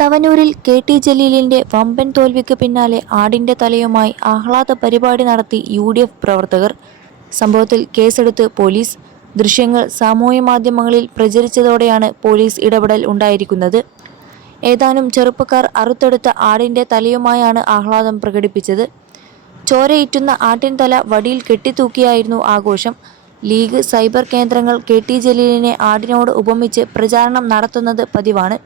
തവനൂരിൽ K T. ജലീലിന്റെ വമ്പൻ തോൽവിക്ക് പിന്നാലെ ആടിന്റെ തലയുമായി ആഹ്ലാദ പരിപാടി നടത്തി UDF പ്രവർത്തകർ. സംഭവത്തിൽ കേസെടുത്ത് പോലീസ്. ദൃശ്യങ്ങൾ സാമൂഹ്യമാധ്യമങ്ങളിൽ പ്രചരിച്ചതോടെയാണ് പോലീസ് ഇടപെടൽ ഉണ്ടായിരിക്കുന്നത്. ഏതാനും ചെറുപ്പക്കാർ അറുത്തെടുത്ത ആടിന്റെ തലയുമായാണ് ആഹ്ലാദം പ്രകടിപ്പിച്ചത്. ചോരയിറ്റുന്ന ആട്ടിൻതല വടിയിൽ കെട്ടിത്തൂക്കിയായിരുന്നു ആഘോഷം. ലീഗ് സൈബർ കേന്ദ്രങ്ങൾ കെ.ടി. ജലീലിനെ ആടിനോട് ഉപമിച്ച് പ്രചാരണം നടത്തുന്നത് പതിവാണ്.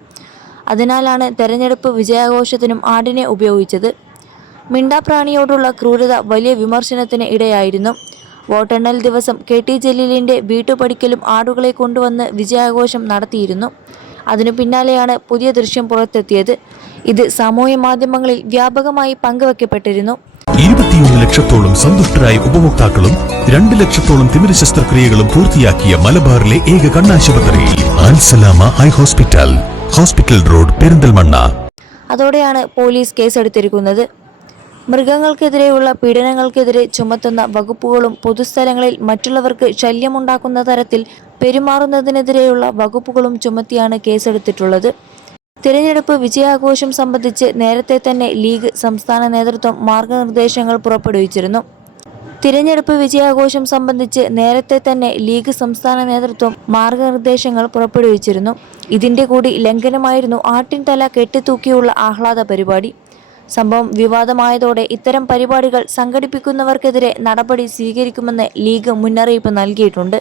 അതിനാലാണ് തെരഞ്ഞെടുപ്പ് വിജയാഘോഷത്തിനും ആടിനെ ഉപയോഗിച്ചത്. മിണ്ടാപ്രാണിയോടുള്ള ക്രൂരത വലിയ വിമർശനത്തിന് ഇടയായിരുന്നു. വോട്ടെണ്ണൽ ദിവസം കെ.ടി. ജലീലിന്റെ വീട്ടുപടിക്കലും ആടുകളെ കൊണ്ടുവന്ന് വിജയാഘോഷം നടത്തിയിരുന്നു. അതിനു പിന്നാലെയാണ് പുതിയ ദൃശ്യം പുറത്തെത്തിയത്. ഇത് സാമൂഹ്യമാധ്യമങ്ങളിൽ വ്യാപകമായി പങ്കുവെക്കപ്പെട്ടിരുന്നു. 21 ലക്ഷത്തോളം സന്തുഷ്ടരായ ഉപഭോക്താക്കളും 2 ലക്ഷത്തോളം തിമിര ശസ്ത്രക്രിയകളും പൂർത്തിയാക്കിയ മലബാറിലെ ഏക കണ്ണാശുപത്രി Al Salama eye hospital, hospital road, Perinthalmanna. അതോടെയാണ് പോലീസ് കേസെടുത്തിരിക്കുന്നത്. മൃഗങ്ങൾക്കെതിരെയുള്ള പീഡനങ്ങൾക്കെതിരെ ചുമത്തുന്ന വകുപ്പുകളും പൊതുസ്ഥലങ്ങളിൽ മറ്റുള്ളവർക്ക് ശല്യമുണ്ടാക്കുന്ന തരത്തിൽ പെരുമാറുന്നതിനെതിരെയുള്ള വകുപ്പുകളും ചുമത്തിയാണ് കേസെടുത്തിട്ടുള്ളത്. തിരഞ്ഞെടുപ്പ് വിജയാഘോഷം സംബന്ധിച്ച് നേരത്തെ തന്നെ ലീഗ് സംസ്ഥാന നേതൃത്വം മാർഗനിർദ്ദേശങ്ങൾ പുറപ്പെടുവിച്ചിരുന്നു. ഇതിന്റെ കൂടി ലംഘനമായിരുന്നു ആട്ടിൻതല കെട്ടിത്തൂക്കിയുള്ള ആഹ്ലാദ പരിപാടി. സംഭവം വിവാദമായതോടെ ഇത്തരം പരിപാടികൾ സംഘടിപ്പിക്കുന്നവർക്കെതിരെ നടപടി സ്വീകരിക്കുമെന്ന് ലീഗ് മുന്നറിയിപ്പ് നൽകിയിട്ടുണ്ട്.